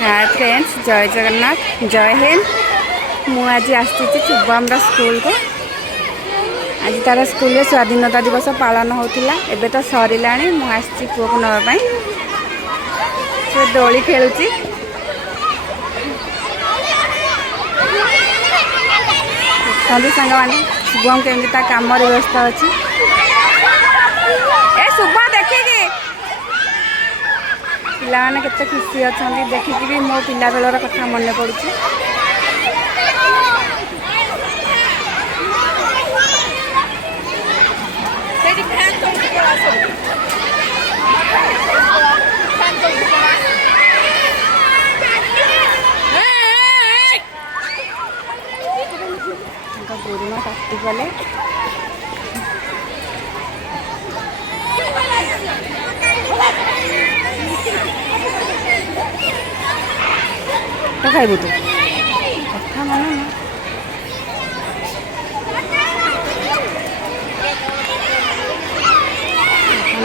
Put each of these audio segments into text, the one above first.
Hi friends, जय जगन्नाथ, जय हिंद। मु आज आसी शुभम स्कूल को। आज तार स्कूल में स्वाधीनता दिवस पालन होता। एबे तो सरला मुझे पुआ को नापी से दोली खेलुची। सांग मैंने शुभम केमती कम व्यस्त अच्छी। ए शुभ देखिए पिलाने केते खुशी अच्छा देखिकी भी मो पिला बेलर कथा मन पड़ू। गुरुमा काटी गले तो खाइबू तू कथा मान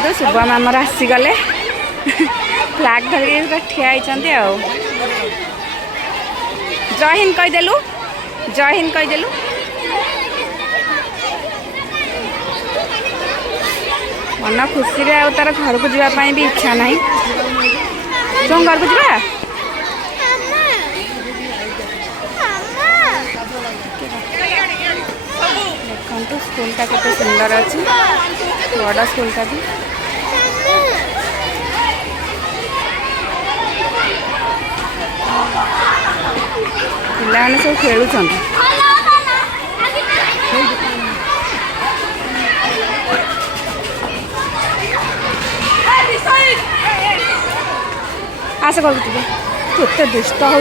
तो शुभम आमर आसीगले फ्लैग धरिक ठिया होती। जय हिंद कहीदेलु, जय हिंद कहीदेलु। मन खुशी तार घर को जावाई भी इच्छा ना। तुम घर को जा देखो स्कूलटा केते सुंदर अच्छी, बड़ा स्कूलटा भी। पिलाने सब खेलुं। आशा कर तू दुष्ट हो।